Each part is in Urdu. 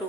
2।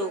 2।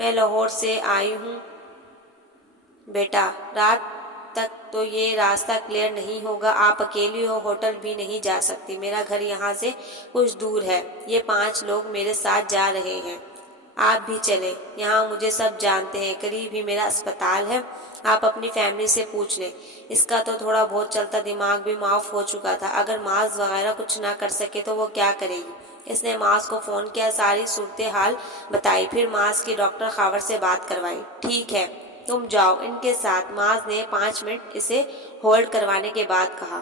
میں لاہور سے آئی ہوں بیٹا، رات تک تو یہ راستہ کلیئر نہیں ہوگا، آپ اکیلی ہو، ہوٹل بھی نہیں جا سکتی، میرا گھر یہاں سے کچھ دور ہے، یہ 5 لوگ میرے ساتھ جا رہے ہیں، آپ بھی چلیں، یہاں مجھے سب جانتے ہیں، قریب ہی میرا اسپتال ہے، آپ اپنی فیملی سے پوچھ لیں۔ اس کا تو تھوڑا بہت چلتا دماغ بھی معاف ہو چکا تھا، اگر معاذ وغیرہ کچھ نہ کر سکے تو وہ کیا کرے گی؟ اس نے معاذ کو فون کیا، ساری صورتحال بتائی، پھر معاذ کی ڈاکٹر خاور سے بات کروائی۔ ٹھیک ہے، تم جاؤ ان کے ساتھ، معاذ نے 5 منٹ اسے ہولڈ کروانے کے بعد کہا۔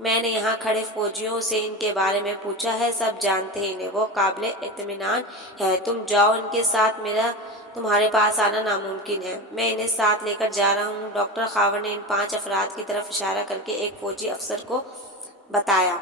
میں نے یہاں کھڑے فوجیوں سے ان کے بارے میں پوچھا ہے، سب جانتے ہیں انہیں، وہ قابل اطمینان ہے، تم جاؤ ان کے ساتھ، میرا تمہارے پاس آنا ناممکن ہے، میں انہیں ساتھ لے کر جا رہا ہوں۔ ڈاکٹر خاور نے ان 5 افراد کی طرف اشارہ کر کے ایک فوجی افسر کو بتایا۔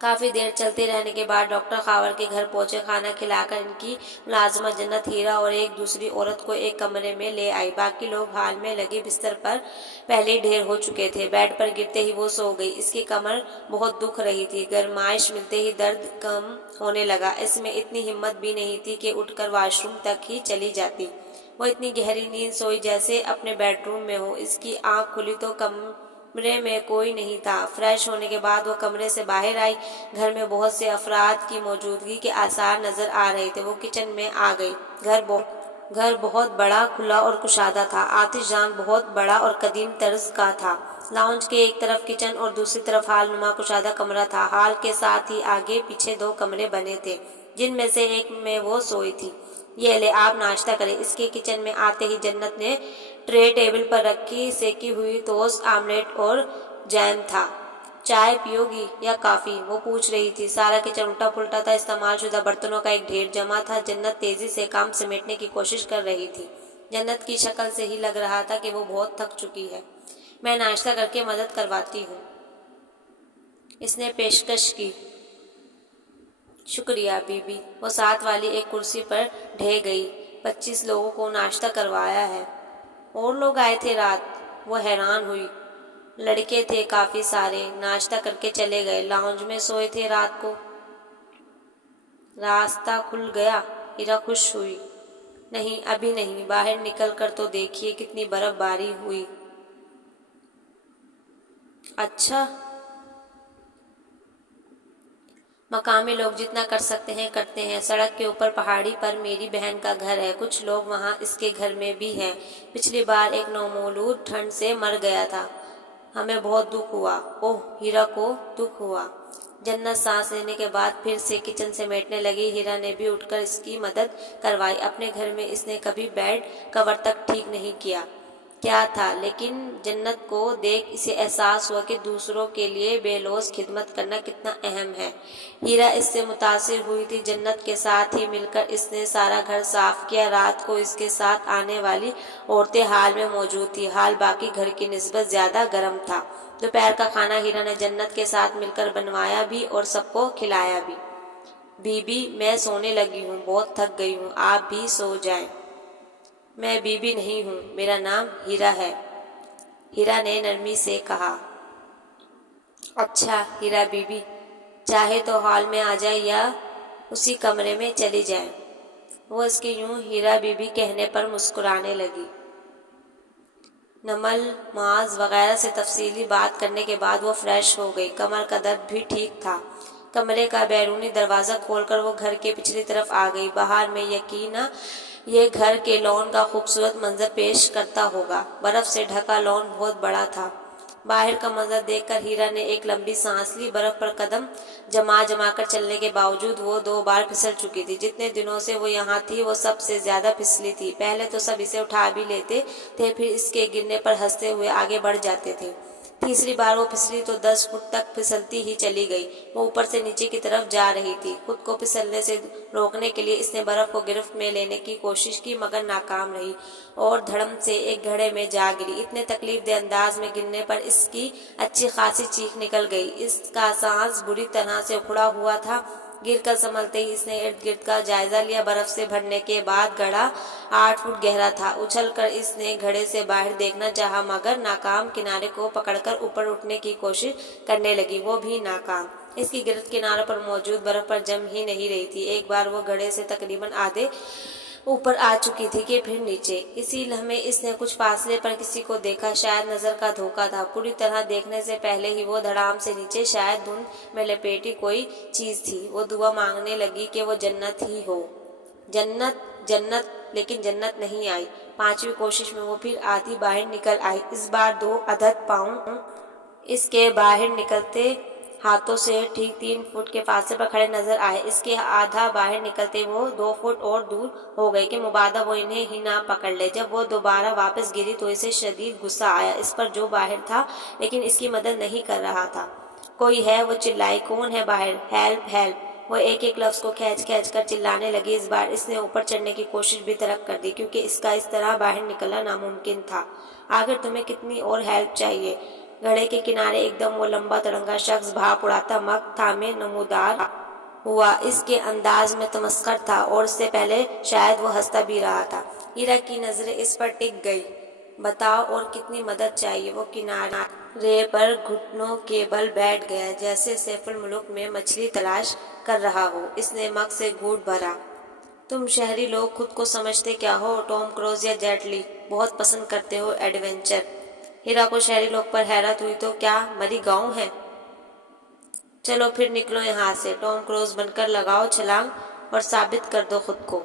کافی دیر چلتے رہنے کے بعد ڈاکٹر خاور کے گھر پہنچے، کھانا کھلا کر ان کی ملازمہ جنت، ہیرا اور ایک دوسری عورت کو ایک کمرے میں لے آئی، باقی لوگ ہال میں لگے بستر پر پہلے ہی ڈھیر ہو چکے تھے، بیڈ پر گرتے ہی وہ سو گئی، اس کی کمر بہت دکھ رہی تھی، گرمائش ملتے ہی درد کم ہونے لگا، اس میں اتنی ہمت بھی نہیں تھی کہ اٹھ کر واش روم تک ہی چلی جاتی، وہ اتنی گہری نیند سوئی جیسے اپنے بیڈ روم میں ہو، اس کی آنکھ کھلی تو کمرے میں کوئی نہیں تھا، فریش ہونے کے بعد وہ کمرے سے باہر آئی، گھر میں بہت سے افراد کی موجودگی کے آثار نظر آ رہے تھے، وہ کچن میں آ گئی، گھر بہت بڑا، کھلا اور کشادہ تھا، آتش جان بہت بڑا اور قدیم طرز کا تھا، لاؤنج کے ایک طرف کچن اور دوسری طرف ہال نما کشادہ کمرہ تھا، ہال کے ساتھ ہی آگے پیچھے 2 کمرے بنے تھے جن میں سے ایک میں وہ سوئی تھی۔ یہ لے آپ ناشتہ کریں، اس کے کچن میں آتے ہی جنت نے ٹرے ٹیبل پر رکھی، سیکی ہوئی ٹوسٹ، آملیٹ اور جیم تھا۔ چائے پیو گی یا کافی؟ وہ پوچھ رہی تھی، سارا کچن الٹا پلٹا تھا، استعمال شدہ برتنوں کا ایک ڈھیر جمع تھا، جنت تیزی سے کام سمیٹنے کی کوشش کر رہی تھی، جنت کی شکل سے ہی لگ رہا تھا کہ وہ بہت تھک چکی ہے۔ میں ناشتہ کر کے مدد کرواتی ہوں، اس نے پیشکش کی۔ شکریہ بی بی، وہ ساتھ والی ایک کرسی پر ڈھہ گئی، 25 لوگوں کو ناشتہ کروایا ہے، اور لوگ آئے تھے رات؟ وہ حیران ہوئی، لڑکے تھے کافی سارے، ناشتہ کر کے چلے گئے، لاؤنج میں سوئے تھے رات کو۔ راستہ کھل گیا؟ ہیرا خوش ہوئی۔ نہیں ابھی نہیں، باہر نکل کر تو دیکھیے کتنی برف باری ہوئی۔ اچھا، مقامی لوگ جتنا کر سکتے ہیں کرتے ہیں، سڑک کے اوپر پہاڑی پر میری بہن کا گھر ہے، کچھ لوگ وہاں اس کے گھر میں بھی ہیں، پچھلی بار ایک نومولود ٹھنڈ سے مر گیا تھا، ہمیں بہت دکھ ہوا۔ اوہ، ہیرا کو دکھ ہوا۔ جنت سانس لینے کے بعد پھر سے کچن سمیٹنے لگی، ہیرا نے بھی اٹھ کر اس کی مدد کروائی، اپنے گھر میں اس نے کبھی بیڈ کور تک ٹھیک نہیں کیا تھا، لیکن جنت کو دیکھ اسے احساس ہوا کہ دوسروں کے لیے بے لوث خدمت کرنا کتنا اہم ہے، ہیرا اس سے متاثر ہوئی تھی، جنت کے ساتھ ہی مل کر اس نے سارا گھر صاف کیا، رات کو اس کے ساتھ آنے والی عورتیں ہال میں موجود تھی، ہال باقی گھر کی نسبت زیادہ گرم تھا، دوپہر کا کھانا ہیرا نے جنت کے ساتھ مل کر بنوایا بھی اور سب کو کھلایا بھی۔ بی بی میں سونے لگی ہوں، بہت تھک گئی ہوں، آپ بھی سو جائیں۔ میں بی بی نہیں ہوں، میرا نام ہیرا ہے، ہیرا نے نرمی سے کہا۔ اچھا ہیرا بی بی، چاہے تو ہال میں آ جائے یا اسی کمرے میں چلی جائے۔ وہ اس کے یوں ہیرا بی بی کہنے پر مسکرانے لگی۔ نمل، معاذ وغیرہ سے تفصیلی بات کرنے کے بعد وہ فریش ہو گئی، کمر کا درد بھی ٹھیک تھا، کمرے کا بیرونی دروازہ کھول کر وہ گھر کے پچھلی طرف آ گئی، باہر میں یقینا یہ گھر کے لان کا خوبصورت منظر پیش کرتا ہوگا، برف سے ڈھکا لان بہت بڑا تھا، باہر کا منظر دیکھ کر ہیرا نے ایک لمبی سانس لی، برف پر قدم جما کر چلنے کے باوجود وہ 2 بار پھسل چکی تھی، جتنے دنوں سے وہ یہاں تھی وہ سب سے زیادہ پھسلی تھی، پہلے تو سب اسے اٹھا بھی لیتے تھے، پھر اس کے گرنے پر ہنستے ہوئے آگے بڑھ جاتے تھے، تیسری بار وہ پھسلی تو 10 فٹ تک پھسلتی ہی چلی گئی، وہ اوپر سے نیچے کی طرف جا رہی تھی، خود کو پھسلنے سے روکنے کے لیے اس نے برف کو گرفت میں لینے کی کوشش کی مگر ناکام رہی اور دھڑم سے ایک گڑھے میں جا گری، اتنے تکلیف دہ انداز میں گرنے پر اس کی اچھی خاصی چیخ نکل گئی، اس کا سانس بری طرح سے اکھڑا ہوا تھا، گر کر سنبھلتے ہی اس نے ارد گرد کا جائزہ لیا، برف سے بھرنے کے بعد گڑھا 8 فٹ گہرا تھا، اچھل کر اس نے گڑھے سے باہر دیکھنا چاہا مگر ناکام، کنارے کو پکڑ کر اوپر اٹھنے کی کوشش کرنے لگی، وہ بھی ناکام، اس کی گرفت کناروں پر موجود برف پر جم ہی نہیں رہی تھی، ایک بار وہ گڑھے سے تقریباً آدھے اوپر آ چکی تھی کہ پھر نیچے۔ اسی لمحے اس نے کچھ فاصلے پر کسی کو دیکھا، شاید نظر کا دھوکا تھا۔ پوری طرح دیکھنے سے پہلے ہی وہ دھڑام سے نیچے، شاید دھند میں لپیٹی کوئی چیز تھی۔ وہ دعا مانگنے لگی کہ وہ جنت ہی ہو۔ جنت جنت، لیکن جنت نہیں آئی۔ پانچویں کوشش میں وہ پھر آدھی باہر نکل آئی۔ اس بار 2 عدد پاؤں اس کے باہر نکلتے ہاتھوں سے ٹھیک 3 فٹ کے فاصلے پر کھڑے نظر آئے۔ اس کے آدھا باہر نکلتے وہ 2 فٹ اور دور ہو گئی کہ مبادا وہ انہیں ہی نہ پکڑ لے۔ جب وہ دوبارہ واپس گری تو اسے شدید غصہ آیا اس پر جو باہر تھا لیکن اس کی مدد نہیں کر رہا تھا۔ کوئی ہے، وہ چلائی۔ کون ہے باہر؟ Help help! وہ ایک ایک لفظ کو کھینچ کھینچ کر چلانے لگی۔ اس بار اس نے اوپر چڑھنے کی کوشش بھی ترک کر دی کیونکہ اس کا اس طرح باہر نکلنا ناممکن تھا۔ آخر تمہیں کتنی اور ہیلپ چاہیے؟ گھڑے کے کنارے ایک دم وہ لمبا تڑنگا شخص بھاپ اڑاتا مگ تھامے نمودار ہوا۔ اس کے انداز میں تمسخر تھا اور اس سے پہلے شاید وہ ہنستا بھی رہا تھا۔ ہیرا کی نظریں اس پر ٹک گئی۔ بتاؤ اور کتنی مدد چاہیے؟ وہ کنارے پر گھٹنوں کے بل بیٹھ گیا جیسے سیف الملوک میں مچھلی تلاش کر رہا ہو۔ اس نے مگ سے گھونٹ بھرا۔ تم شہری لوگ خود کو سمجھتے کیا ہو؟ ٹام کروز یا جیٹ لی؟ بہت پسند کرتے ہو ایڈونچر۔ ہیرا کو شہری لوگ پر حیرت ہوئی۔ تو کیا مری گاؤں ہے؟ چلو پھر نکلو یہاں سے۔ ٹام کروز بن کر لگاؤ چھلانگ اور ثابت کر دو خود کو۔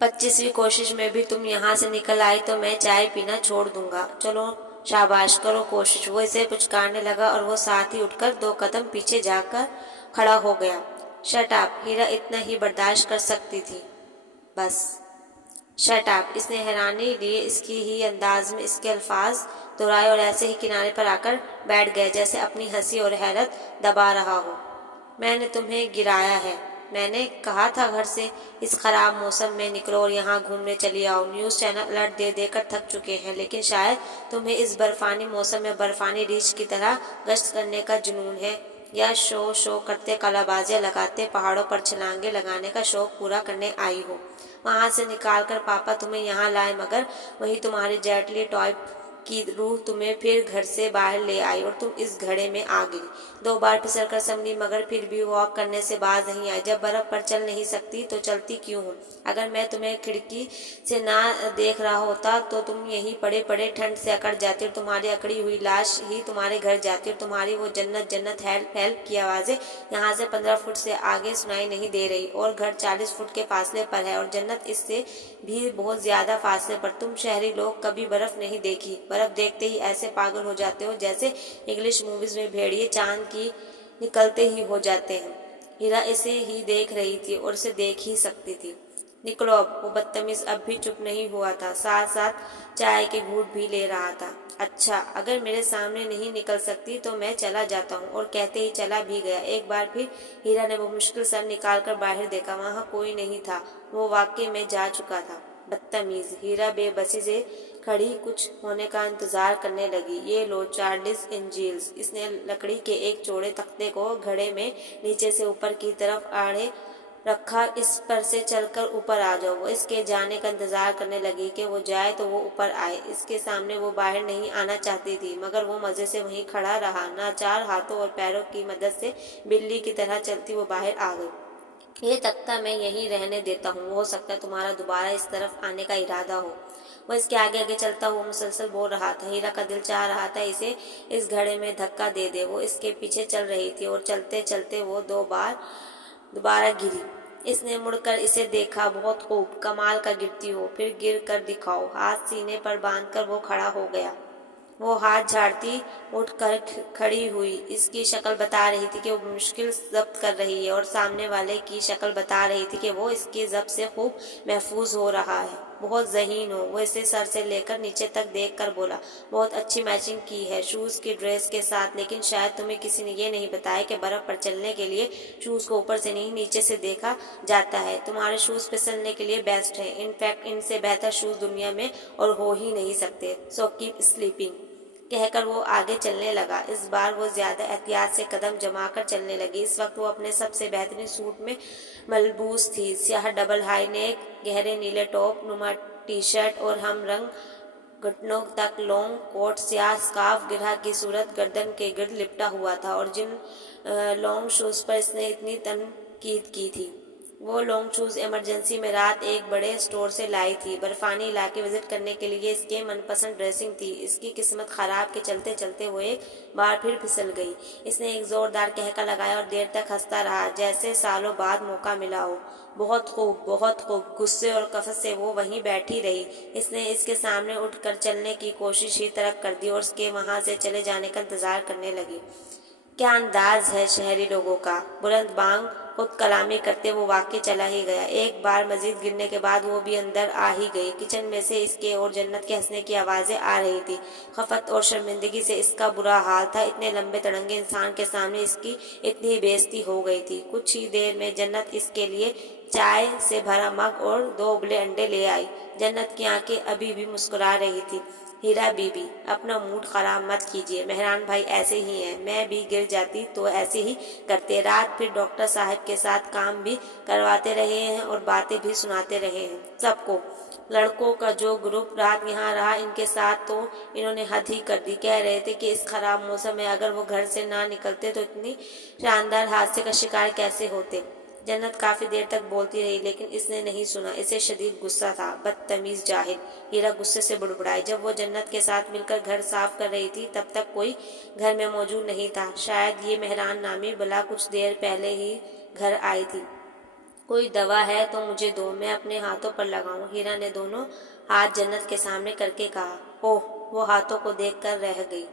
25ویں کوشش میں بھی تم یہاں سے نکل آئی تو میں چائے پینا چھوڑ دوں گا۔ چلو شاباش، کرو کوشش۔ وہ اسے پچکارنے لگا اور وہ ساتھ ہی اٹھ کر 2 قدم پیچھے جا کر کھڑا ہو گیا۔ Shut up! ہیرا اتنا ہی برداشت کر سکتی تھی۔ بس شٹ اپ! اس نے حیرانی لیے اس کی ہی انداز میں اس کے الفاظ دہرائے اور ایسے ہی کنارے پر آ کر بیٹھ گیا جیسے اپنی ہنسی اور حیرت دبا رہا ہو۔ میں نے تمہیں گرایا ہے؟ میں نے کہا تھا گھر سے اس خراب موسم میں نکلو اور یہاں گھومنے چلی آؤ۔ نیوز چینل الرٹ دے دے کر تھک چکے ہیں لیکن شاید تمہیں اس برفانی موسم میں برفانی ریچھ کی طرح گشت کرنے کا جنون ہے، یا شو کرتے قلعہ بازیاں لگاتے پہاڑوں پر چھلانگیں لگانے کا شوق پورا کرنے آئی ہو۔ وہاں سے نکال کر پاپا تمہیں یہاں لائے مگر وہی تمہاری جیٹ لی ٹوائے کی روح تمہیں پھر گھر سے باہر لے آئی اور تم اس گھڑے میں آ گئی۔ 2 بار پھسل کر سنبھلی مگر پھر بھی واک کرنے سے باز نہیں آئی۔ جب برف پر چل نہیں سکتی تو چلتی کیوں ہوں؟ اگر میں تمہیں کھڑکی سے نہ دیکھ رہا ہوتا تو تم یہیں پڑے پڑے ٹھنڈ سے اکڑ جاتی اور تمہاری اکڑی ہوئی لاش ہی تمہارے گھر جاتی اور تمہاری وہ جنت جنت ہیلپ ہیلپ کی آوازیں یہاں سے 15 فٹ سے آگے سنائی نہیں دے رہی اور گھر 40 فٹ کے فاصلے پر ہے اور جنت اس سے بھی بہت زیادہ فاصلے پر۔ تم شہری لوگ کبھی برف نہیں دیکھی۔ برف دیکھتے ہی ایسے پاگل ہو جاتے ہو جیسے انگلش موویز میں بھیڑیے چاند کی نکلتے ہی ہو جاتے ہیں۔ ہیرا اسے ہی دیکھ رہی تھی اور اسے دیکھ ہی سکتی تھی۔ نکلو اب! وہ بدتمیز اب بھی چپ نہیں ہوا تھا، ساتھ ساتھ چائے کے گھونٹ بھی لے رہا تھا۔ اچھا، اگر میرے سامنے نہیں نکل سکتی تو میں چلا جاتا ہوں، اور کہتے ہی چلا بھی گیا۔ ایک بار پھر ہیرا نے وہ مشکل سر نکال کر باہر دیکھا۔ وہاں کوئی نہیں تھا، وہ واقعے میں جا چکا تھا۔ بدتمیز! ہیرا بے بسی سے کھڑی کچھ ہونے کا انتظار کرنے لگی۔ یہ لو چارلز انجلز! اس نے لکڑی کے ایک چوڑے تختے کو گھڑے میں نیچے سے اوپر کی طرف آڑے رکھا۔ اس پر سے چل کر اوپر آ جاؤ۔ وہ اس کے جانے کا انتظار کرنے لگی کہ وہ جائے تو وہ اوپر آئے۔ اس کے سامنے وہ باہر نہیں آنا چاہتی تھی مگر وہ مزے سے وہیں کھڑا رہا۔ ناچار ہاتھوں اور پیروں کی مدد سے بلی کی طرح چلتی وہ باہر آ گئی۔ یہ تختہ میں یہیں رہنے دیتا ہوں، ہو سکتا ہے تمہارا دوبارہ اس طرف آنے کا ارادہ ہو۔ وہ اس کے آگے آگے چلتا ہوا مسلسل بول رہا تھا۔ ہیرا کا دل چاہ رہا تھا اسے اس گھڑے میں دھکا دے دے۔ وہ اس کے پیچھے چل رہی تھی اور چلتے چلتے وہ دوبارہ گری۔ اس نے مڑ کر اسے دیکھا۔ بہت خوب، کمال کا گرتی ہو، پھر گر کر دکھاؤ۔ ہاتھ سینے پر باندھ کر وہ کھڑا ہو گیا۔ وہ ہاتھ جھاڑتی اٹھ کر کھڑی ہوئی۔ اس کی شکل بتا رہی تھی کہ وہ مشکل ضبط کر رہی ہے اور سامنے والے کی شکل بتا رہی تھی کہ وہ اس کے ضبط سے خوب محفوظ ہو رہا ہے۔ بہت ذہین ہو۔ وہ اسے سر سے لے کر نیچے تک دیکھ کر بولا۔ بہت اچھی میچنگ کی ہے شوز کی ڈریس کے ساتھ، لیکن شاید تمہیں کسی نے یہ نہیں بتایا کہ برف پر چلنے کے لیے شوز کو اوپر سے نہیں نیچے سے دیکھا جاتا ہے۔ تمہارے شوز پھسلنے کے لیے بیسٹ ہیں، ان فیکٹ ان سے بہتر شوز دنیا میں اور ہو ہی نہیں سکتے۔ So keep sleeping! کہہ کر وہ آگے چلنے لگا۔ اس بار وہ زیادہ احتیاط سے قدم جما کر چلنے لگی۔ اس وقت وہ اپنے سب سے بہترین سوٹ میں ملبوس تھی۔ سیاہ ڈبل ہائی نیک، گہرے نیلے ٹاپ نما ٹی شرٹ اور ہم رنگ گھٹنوں تک لانگ کوٹ، سیاہ اسکارف گرہ کی صورت گردن کے گرد لپٹا ہوا تھا اور جن لانگ شوز پر اس نے اتنی تنقید کی تھی وہ لانگ شوز ایمرجنسی میں رات ایک بڑے اسٹور سے لائی تھی۔ برفانی علاقے وزٹ کرنے کے لیے اس کے من پسند ڈریسنگ تھی۔ اس کی قسمت خراب کہ چلتے چلتے وہ ایک بار پھر پھسل گئی۔ اس نے ایک زوردار کہکا لگایا اور دیر تک ہنستا رہا جیسے سالوں بعد موقع ملا ہو۔ بہت خوب، بہت خوب۔ غصے اور کفت سے وہ وہیں بیٹھی رہی۔ اس نے اس کے سامنے اٹھ کر چلنے کی کوشش ہی ترک کر دی اور اس کے وہاں سے چلے جانے کا انتظار کرنے لگی۔ کیا انداز ہے شہری لوگوں کا! بلند بانگ خود کلامی کرتے وہ واقعی چلا ہی گیا۔ ایک بار مزید گرنے کے بعد وہ بھی اندر آ ہی گئی۔ کچن میں سے اس کے اور جنت کے ہنسنے کی آوازیں آ رہی تھی۔ خفت اور شرمندگی سے اس کا برا حال تھا۔ اتنے لمبے تڑنگے انسان کے سامنے اس کی اتنی ہی بے عزتی ہو گئی تھی۔ کچھ ہی دیر میں جنت اس کے لیے چائے سے بھرا مگ اور 2 ابلے انڈے لے آئی۔ جنت کی آنکھیں ابھی بھی مسکرا رہی تھی۔ ہیرا بی بی، اپنا موڈ خراب مت کیجیے، مہران بھائی ایسے ہی ہیں، میں بھی گر جاتی تو ایسے ہی کرتے۔ رات بھر ڈاکٹر صاحب کے ساتھ کام بھی کرواتے رہے ہیں اور باتیں بھی سناتے رہے ہیں سب کو۔ لڑکوں کا جو گروپ رات یہاں رہا، ان کے ساتھ تو انہوں نے حد ہی کر دی۔ کہہ رہے تھے کہ اس خراب موسم میں اگر وہ گھر سے نہ نکلتے تو اتنی شاندار حادثے کا شکار کیسے ہوتے۔ جنت کافی دیر تک بولتی رہی لیکن اس نے نہیں سنا۔ اسے شدید غصہ تھا۔ بدتمیز جاہل! ہیرا غصے سے بڑبڑائی۔ جب وہ جنت کے ساتھ مل کر گھر صاف کر رہی تھی تب تک کوئی گھر میں موجود نہیں تھا۔ شاید یہ مہران نامی بلا کچھ دیر پہلے ہی گھر آئی تھی۔ کوئی دوا ہے تو مجھے دو، میں اپنے ہاتھوں پر لگاؤں۔ ہیرا نے دونوں ہاتھ جنت کے سامنے کر کے کہا۔ اوہ! وہ ہاتھوں کو دیکھ کر رہ گئی۔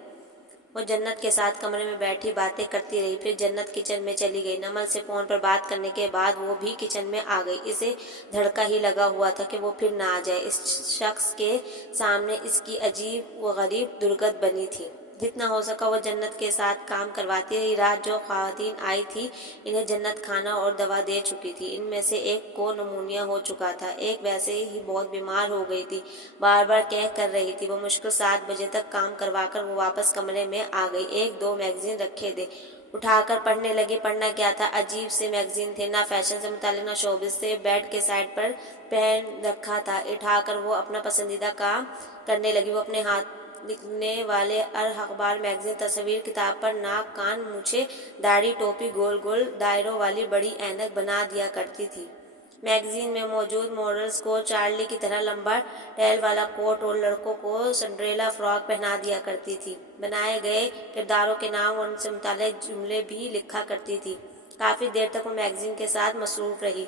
وہ جنت کے ساتھ کمرے میں بیٹھی باتیں کرتی رہی۔ پھر جنت کچن میں چلی گئی۔ نمل سے فون پر بات کرنے کے بعد وہ بھی کچن میں آ گئی۔ اسے دھڑکا ہی لگا ہوا تھا کہ وہ پھر نہ آ جائے۔ اس شخص کے سامنے اس کی عجیب و غریب درگت بنی تھی۔ جتنا ہو سکا وہ جنت کے ساتھ کام کرواتی رہی۔ رات جو خواتین آئی تھی انہیں جنت کھانا اور دوا دے چکی تھی۔ ان میں سے ایک کو نمونیا ہو چکا تھا، ایک ویسے ہی بہت بیمار ہو گئی تھی، بار بار کہہ کر رہی تھی۔ وہ مشکل 7 بجے تک کام کروا کر وہ واپس کمرے میں آ گئی۔ 1-2 میگزین رکھے تھے، اٹھا کر پڑھنے لگی۔ پڑھنا کیا تھا، عجیب سے میگزین تھے، نہ فیشن سے متعلق نہ شوبز سے۔ بیڈ کے سائڈ پر پین رکھا تھا، اٹھا کر وہ اپنا پسندیدہ کام کرنے لگی۔ وہ اپنے ہاتھ لکھنے والے اخبار، میگزین، تصویر، کتاب پر ناک، کان، مونچھیں، داڑھی، ٹوپی، گول گول دائروں والی بڑی اینک بنا دیا کرتی تھی۔ میگزین میں موجود ماڈلز کو چارلی کی طرح لمبا ٹیل والا کوٹ اور لڑکوں کو سنڈریلا فراک پہنا دیا کرتی تھی۔ بنائے گئے کرداروں کے نام اور ان سے متعلق جملے بھی لکھا کرتی تھی۔ کافی دیر تک وہ میگزین کے ساتھ مصروف رہی۔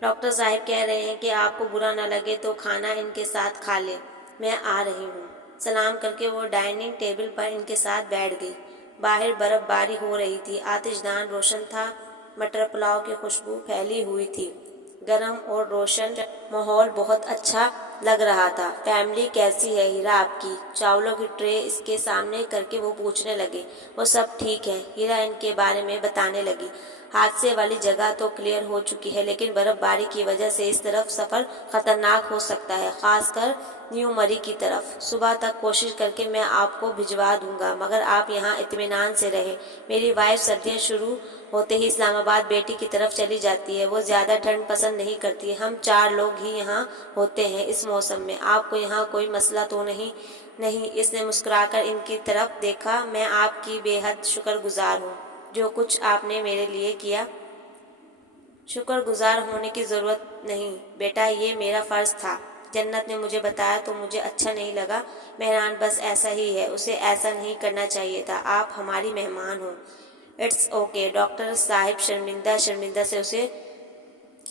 ڈاکٹر صاحب کہہ رہے ہیں کہ آپ کو برا نہ لگے تو کھانا ان کے ساتھ کھا لیں، میں آ رہی ہوں۔ سلام کر کے وہ ڈائننگ ٹیبل پر ان کے ساتھ بیٹھ گئی۔ باہر برف باری ہو رہی تھی، آتش دان روشن تھا، مٹر پلاؤ کی خوشبو پھیلی ہوئی تھی۔ گرم اور روشن ماحول بہت اچھا لگ رہا تھا۔ فیملی کیسی ہے ہیرا آپ کی؟ چاولوں کی ٹرے اس کے سامنے کر کے وہ پوچھنے لگے۔ وہ سب ٹھیک ہے، ہیرا ان کے بارے میں بتانے لگی۔ حادثے والی جگہ تو کلیئر ہو چکی ہے لیکن برف باری کی وجہ سے اس طرف سفر خطرناک ہو سکتا ہے، خاص کر نیو مری کی طرف۔ صبح تک کوشش کر کے میں آپ کو بھجوا دوں گا مگر آپ یہاں اطمینان سے رہیں۔ میری وائف سردیاں شروع ہوتے ہی اسلام آباد بیٹی کی طرف چلی جاتی ہے، وہ زیادہ ٹھنڈ پسند نہیں کرتی۔ ہم 4 لوگ ہی یہاں ہوتے ہیں اس موسم میں۔ آپ کو یہاں کوئی مسئلہ تو نہیں؟ نہیں، اس نے مسکرا کر ان کی طرف دیکھا۔ میں آپ کی بے حد شکر گزار ہوں جو کچھ آپ نے میرے لیے کیا۔ شکر گزار ہونے کی ضرورت نہیں بیٹا، یہ میرا فرض تھا۔ جنت نے مجھے بتایا تو مجھے اچھا نہیں لگا۔ مہران بس ایسا ہی ہے، اسے ایسا نہیں کرنا چاہیے تھا۔ آپ ہماری مہمان ہو۔ It's okay. ڈاکٹر صاحب شرمندہ سے اسے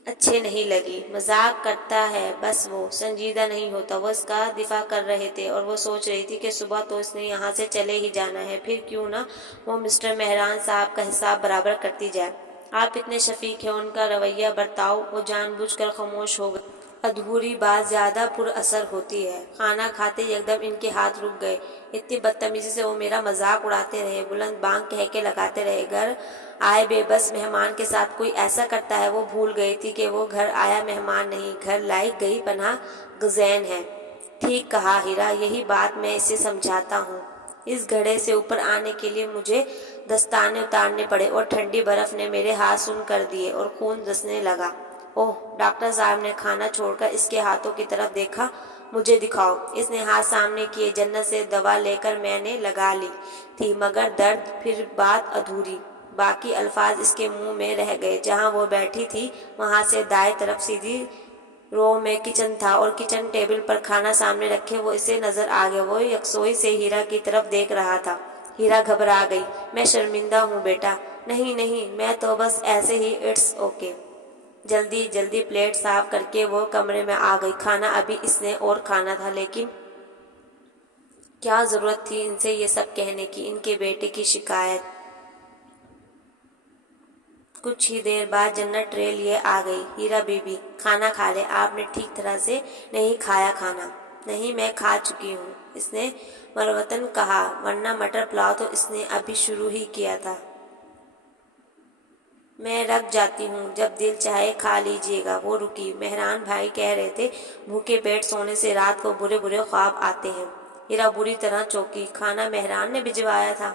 اچھے نہیں لگی۔ مذاق کرتا ہے بس، وہ سنجیدہ نہیں ہوتا۔ وہ اس کا دفاع کر رہے تھے اور وہ سوچ رہی تھی کہ صبح تو اس نے یہاں سے چلے ہی جانا ہے، پھر کیوں نہ وہ مسٹر مہران صاحب کا حساب برابر کرتی جائے۔ آپ اتنے شفیق ہیں، ان کا رویہ برتاؤ۔ وہ جان بوجھ کر خاموش ہو گئی۔ ادھوری بات زیادہ پر اثر ہوتی ہے۔ کھانا کھاتے یکدم ان کے ہاتھ رک گئے۔ اتنی بدتمیزی سے وہ میرا مذاق اڑاتے رہے، بلند بانگ کہہ کے لگاتے رہے۔ گھر آئے بے بس مہمان کے ساتھ کوئی ایسا کرتا ہے۔ وہ بھول گئی تھی کہ وہ گھر آیا مہمان نہیں، گھر لائی گئی پناہ گزین ہے۔ ٹھیک کہا ہیرا، یہی بات میں اسے سمجھاتا ہوں۔ اس گھڑے سے اوپر آنے کے لیے مجھے دستانے اتارنے پڑے اور ٹھنڈی برف نے میرے ہاتھ سن کر دیے اور خون رسنے لگا۔ اوہ! ڈاکٹر صاحب نے کھانا چھوڑ کر اس کے ہاتھوں کی طرف دیکھا۔ مجھے دکھاؤ۔ اس نے ہاتھ سامنے کیے۔ جنت سے دوا لے کر میں نے لگا لی تھی مگر درد، پھر بات ادھوری۔ باقی الفاظ اس کے منہ میں رہ گئے۔ جہاں وہ بیٹھی تھی وہاں سے دائیں طرف سیدھی رو میں کچن تھا اور کچن ٹیبل پر کھانا سامنے رکھے وہ اسے نظر آ گیا۔ وہ یکسوئی سے ہیرا کی طرف دیکھ رہا تھا۔ ہیرا گھبرا گئی۔ میں شرمندہ ہوں بیٹا۔ نہیں نہیں، میں تو بس ایسے ہی، اٹس اوکے۔ جلدی جلدی پلیٹ صاف کر کے وہ کمرے میں آ گئی۔ کھانا ابھی اس نے اور کھانا تھا، لیکن کیا ضرورت تھی ان سے یہ سب کہنے کی، ان کے بیٹے کی شکایت۔ کچھ ہی دیر بعد جنت ٹرے لیے آ گئی۔ ہیرا بی بی، کھانا کھا لے، آپ نے ٹھیک طرح سے نہیں کھایا کھانا۔ نہیں، میں کھا چکی ہوں، اس نے مروتاً کہا، ورنہ مٹر پلاؤ تو اس نے ابھی شروع ہی کیا تھا۔ میں رک جاتی ہوں، جب دل چاہے کھا لیجیے گا۔ وہ رکی۔ مہران بھائی کہہ رہے تھے بھوکے پیٹ سونے سے رات کو برے برے خواب آتے ہیں۔ ہیرا بری طرح چونکی۔ کھانا مہران نے بھجوایا تھا؟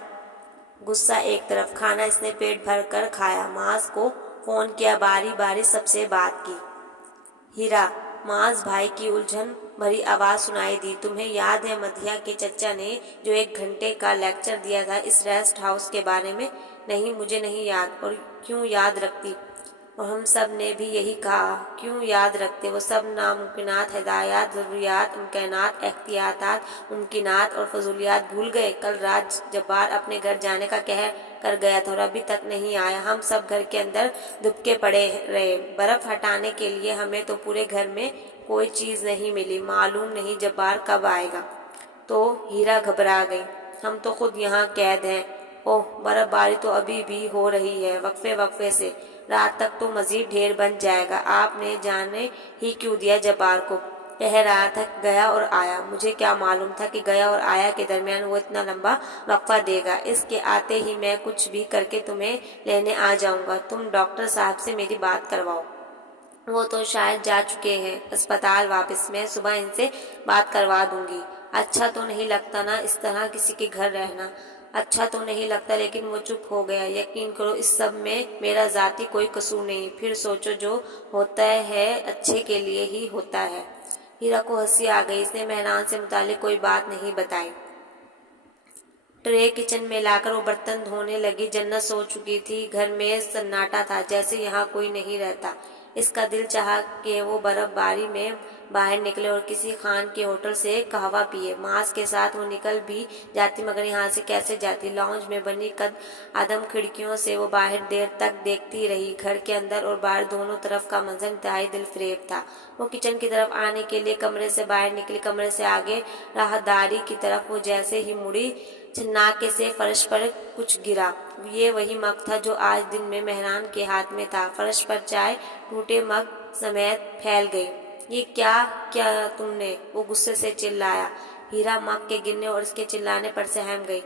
غصہ ایک طرف، کھانا اس نے پیٹ بھر کر کھایا۔ معاذ کو فون کیا، باری باری سب سے بات کی۔ ہیرا، معاذ بھائی کی الجھن بھری آواز سنائی دی، تمہیں یاد ہے مدھیا کے چچا نے جو 1 گھنٹے کا لیکچر دیا تھا اس ریسٹ ہاؤس کے بارے میں؟ نہیں، مجھے نہیں یاد۔ اور کیوں یاد رکھتی؟ اور ہم سب نے بھی یہی کہا، کیوں یاد رکھتے؟ وہ سب ناممکنات، ہدایات، ضروریات، امکانات، احتیاطات، ممکنات اور فضولیات بھول گئے؟ کل رات جبار اپنے گھر جانے کا کہہ کر گیا تھا اور ابھی تک نہیں آیا۔ ہم سب گھر کے اندر دبکے پڑے رہے۔ برف ہٹانے کے لیے ہمیں تو پورے گھر میں کوئی چیز نہیں ملی۔ معلوم نہیں جبار کب آئے گا۔ تو ہیرا گھبرا گئی، ہم تو خود یہاں قید ہیں۔ اوہ، برف باری تو ابھی بھی ہو رہی ہے، وقفے وقفے سے۔ رات تک تو مزید ڈھیر بن جائے گا۔ آپ نے جانے ہی کیوں دیا جبار کو؟ کہہ رہا تھا گیا اور آیا۔ مجھے کیا معلوم تھا کہ گیا اور آیا کے درمیان وہ اتنا لمبا وقفہ دے گا۔ اس کے آتے ہی میں کچھ بھی کر کے تمہیں لینے آ جاؤں گا۔ تم ڈاکٹر صاحب سے میری بات کرواؤ۔ وہ تو شاید جا چکے ہیں اسپتال واپس۔ میں صبح ان سے بات کروا دوں گی۔ اچھا تو نہیں لگتا نا اس طرح کسی کے گھر رہنا؟ اچھا تو نہیں لگتا، لیکن وہ چپ ہو گیا۔ یقین کرو اس سب میں میرا ذاتی کوئی قصور نہیں۔ پھر سوچو، جو ہوتا ہے اچھے کے لیے ہی ہوتا ہے۔ ہیرا کو ہنسی آ گئی۔ اس نے مہران سے متعلق کوئی بات نہیں بتائی۔ ٹرے کچن میں لا کر وہ برتن دھونے لگی۔ جنت سو چکی تھی۔ گھر میں سناٹا تھا، جیسے یہاں کوئی نہیں رہتا۔ اس کا دل چاہا کہ وہ برف باری میں باہر نکلے اور کسی خان کے ہوٹل سے قہوہ پیے۔ معاذ کے ساتھ وہ نکل بھی جاتی، مگر یہاں سے کیسے جاتی؟ لاؤنج میں بنی قد عدم کھڑکیوں سے وہ باہر دیر تک دیکھتی رہی۔ گھر کے اندر اور باہر دونوں طرف کا منظر انتہائی دل فریب تھا۔ وہ کچن کی طرف آنے کے لیے کمرے سے باہر نکلی۔ کمرے سے آگے راہداری کی طرف وہ جیسے ہی مڑی، چھناکے سے فرش پر کچھ گرا۔ یہ وہی مگ تھا جو آج دن میں مہران کے ہاتھ میں تھا۔ فرش پر چائے ٹوٹے مگ سمیت پھیل گئی۔ یہ کیا کیا تم نے؟ وہ غصے سے چلایا۔ ہیرا مگ کے گرنے اور اس کے چلانے پر سہم گئی۔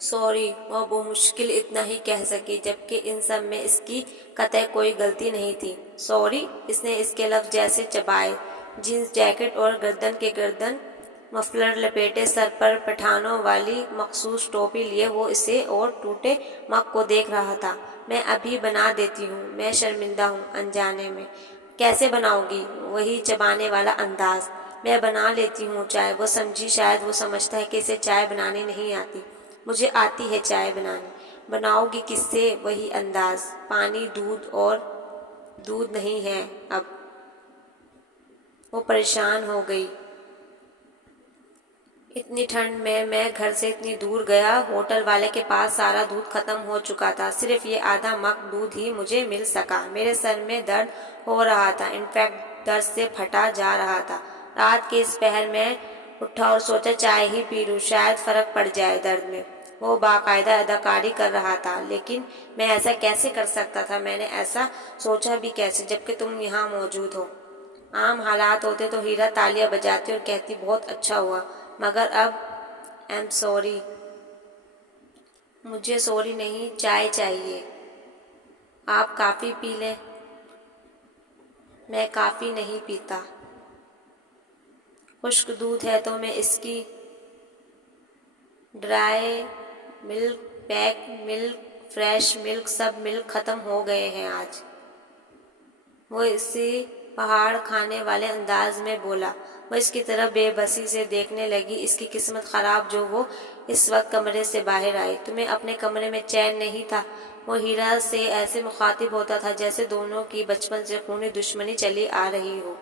سوری، وہ بمشکل اتنا ہی کہہ سکی، جبکہ ان سب میں اس کی قطعی کوئی غلطی نہیں تھی۔ سوری؟ اس نے اس کے لفظ جیسے چبائے۔ جینس جیکٹ اور گردن کے گردن مفلر لپیٹے، سر پر پٹھانوں والی مخصوص ٹوپی لیے وہ اسے اور ٹوٹے مگ کو دیکھ رہا تھا۔ میں ابھی بنا دیتی ہوں۔ میں شرمندہ ہوں، انجانے میں۔ کیسے بناؤ گی؟ وہی چبانے والا انداز۔ میں بنا لیتی ہوں چائے۔ وہ سمجھی، شاید وہ سمجھتا ہے کہ اسے چائے بنانی نہیں آتی۔ مجھے آتی ہے چائے بنانی۔ بناؤ گی کس سے؟ وہی انداز۔ پانی، دودھ اور دودھ نہیں ہے اب۔ وہ پریشان ہو گئی۔ اتنی ٹھنڈ میں گھر سے اتنی دور گیا۔ ہوٹل والے کے پاس سارا دودھ ختم ہو چکا تھا۔ صرف یہ آدھا مگ دودھ ہی مجھے مل سکا۔ میرے سر میں درد ہو رہا تھا، انفیکٹ درد سے پھٹا جا رہا تھا۔ رات کے اس پہر میں اٹھا اور سوچا چائے ہی پی لوں، شاید فرق پڑ جائے درد میں۔ وہ باقاعدہ اداکاری کر رہا تھا، لیکن میں ایسا کیسے کر سکتا تھا؟ میں نے ایسا سوچا بھی کیسے، جبکہ تم یہاں موجود ہو؟ عام حالات ہوتے تو ہیرا تالیاں بجاتی اور کہتی بہت اچھا ہوا، مگر اب ایم سوری۔ مجھے سوری نہیں، چائے چاہیے۔ آپ کافی پی لیں۔ میں کافی نہیں پیتا۔ خشک دودھ ہے تو میں اس کی ڈرائی ملک، پیک ملک، فریش ملک، سب ملک ختم ہو گئے ہیں آج۔ وہ اسی پہاڑ کھانے والے انداز میں بولا۔ وہ اس کی طرف بے بسی سے دیکھنے لگی۔ اس کی قسمت خراب جو وہ اس وقت کمرے سے باہر آئی۔ تمہیں اپنے کمرے میں چین نہیں تھا؟ وہ ہیرا سے ایسے مخاطب ہوتا تھا جیسے دونوں کی بچپن سے خونی دشمنی چلی آ رہی ہو۔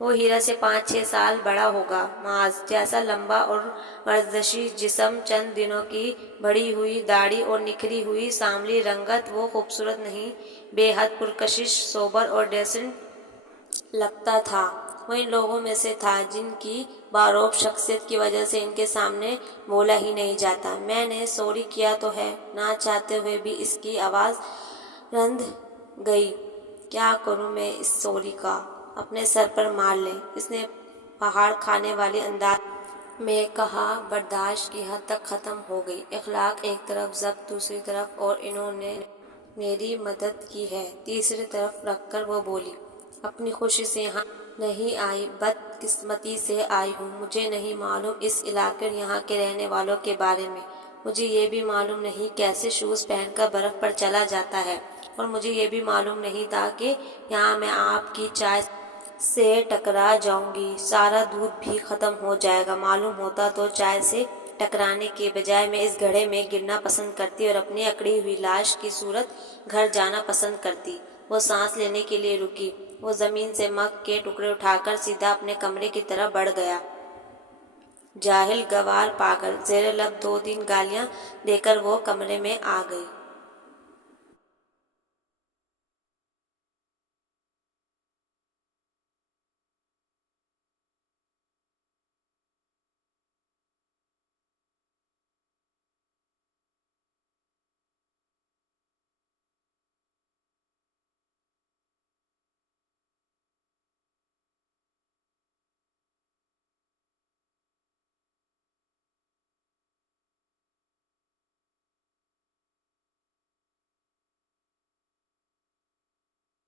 وہ ہیرا سے 5-6 سال بڑا ہوگا۔ معاذ جیسا لمبا اور ورزشی جسم، چند دنوں کی بڑھی ہوئی داڑھی اور نکھری ہوئی سانولی رنگت، وہ خوبصورت نہیں، بے حد پرکشش، سوبر اور ڈیسنٹ لگتا تھا۔ وہ ان لوگوں میں سے تھا جن کی باروب شخصیت کی وجہ سے ان کے سامنے بولا ہی نہیں جاتا۔ میں نے سوری کیا تو ہے، نہ چاہتے ہوئے بھی اس کی آواز رند گئی۔ کیا کروں میں اس سوری کا؟ اپنے سر پر مار لیں، اس نے پہاڑ کھانے والی انداز میں کہا۔ برداشت کی حد تک ختم ہو گئی۔ اخلاق ایک طرف، ضبط دوسری طرف، اور انہوں نے میری مدد کی ہے تیسری طرف رکھ کر وہ بولی۔ اپنی خوشی سے یہاں نہیں آئی، بدقسمتی سے آئی ہوں۔ مجھے نہیں معلوم اس علاقے اور یہاں کے رہنے والوں کے بارے میں۔ مجھے یہ بھی معلوم نہیں کیسے شوز پہن کر برف پر چلا جاتا ہے، اور مجھے یہ بھی معلوم نہیں تھا کہ یہاں میں آپ کی چائے سے ٹکرا جاؤں گی، سارا دودھ بھی ختم ہو جائے گا۔ معلوم ہوتا تو چائے سے ٹکرانے کے بجائے میں اس گڑھے میں گرنا پسند کرتی اور اپنی اکڑی ہوئی لاش کی صورت گھر جانا پسند کرتی۔ وہ سانس لینے کے لیے رکی۔ وہ زمین سے مگ کے ٹکڑے اٹھا کر سیدھا اپنے کمرے کی طرف بڑھ گیا۔ جاہل، گنوار، پاگل، زیر لب 2-3 گالیاں دے کر وہ کمرے میں آ گئی۔